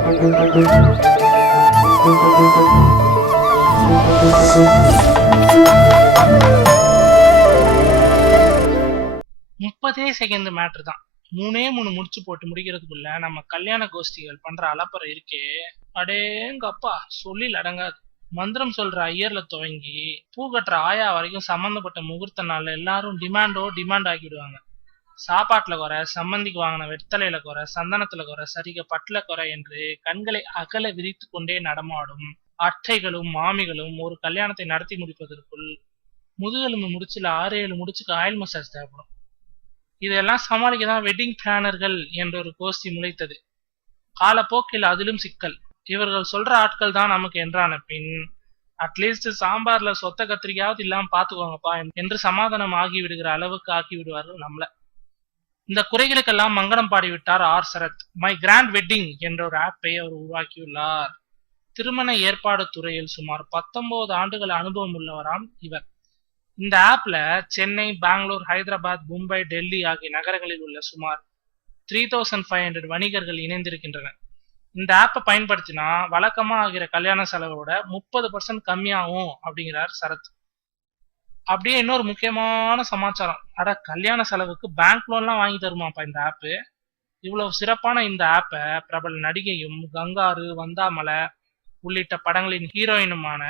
30 second matter தான். 3 முடிச்சு போட்டு முடிக்கிறதுக்குள்ள நம்ம கல்யாண கோஷ்டிகள் பண்ற அலப்பறை இருக்கே, அடேங்கப்பா சொல்லில் அடங்காது. மந்திரம் சொல்ற ஐயர்ல துவங்கி பூ கட்டுற ஆயா வரைக்கும் சம்பந்தப்பட்ட முகூர்த்த நாள்ல எல்லாரும் டிமாண்ட் ஆக்கிடுவாங்க. சாப்பாட்டுல குறை, சம்மந்திக்கு வாங்கின வெத்தலையில குறை, சந்தனத்துல குறை, சரிக பட்டுல குறை என்று கண்களை அகல விரித்து கொண்டே நடமாடும் அத்தைகளும் மாமிகளும் ஒரு கல்யாணத்தை நடத்தி முடிப்பதற்குள் முதுகெலும்பு முடிச்சுல 6-7 முடிச்சுக்கு ஆயில் மசாஜ் தேவைப்படும். இதெல்லாம் சமாளிக்கதான் வெட்டிங் பிளானர்கள் என்ற ஒரு கோஷ்டி முளைத்தது. காலப்போக்கில் அதிலும் சிக்கல். இவர்கள் சொல்ற ஆட்கள் தான் நமக்கு என்றான பின், அட்லீஸ்ட் சாம்பார்ல சொத்த கத்திரிக்காவது இல்லாம பாத்துக்கோங்கப்பா என்று சமாதானம் ஆகிவிடுகிற அளவுக்கு ஆக்கி விடுவார்கள் நம்மள. இந்த குறைகளுக்கெல்லாம் மங்களம் பாடிவிட்டார் R Sarath. My grand wedding என்ற ஒரு ஆப்பை அவர் உருவாக்கியுள்ளார். திருமண ஏற்பாடு துறையில் சுமார் 19 ஆண்டுகள் அனுபவம் உள்ளவராம் இவர். இந்த ஆப்ல சென்னை, பெங்களூர், ஹைதராபாத், மும்பை, டெல்லி ஆகிய நகரங்களில் உள்ள சுமார் 3500 வணிகர்கள் இணைந்திருக்கின்றனர். இந்த ஆப்பை பயன்படுத்தினா வழக்கமா ஆகிற கல்யாண செலவோட 30% கம்மியாகும் அப்படிங்கிறார் சரத். அப்படியே இன்னொரு முக்கியமான சமாச்சாரம். கல்யாண செலவுக்கு பேங்க் லோன்லாம் வாங்கி தருமாப்பா இந்த ஆப்பு. இவ்வளவு சிறப்பான இந்த ஆப்பை பிரபல நடிகையும் கங்காரு, வந்தாமலை உள்ளிட்ட படங்களின் ஹீரோயினுமான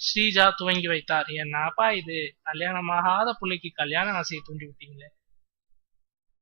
ஸ்ரீஜா துவங்கி வைத்தார். என்னப்பா இது, கல்யாணமாகாத பிள்ளைக்கு கல்யாண ஆசையை தூண்டி விட்டீங்களே.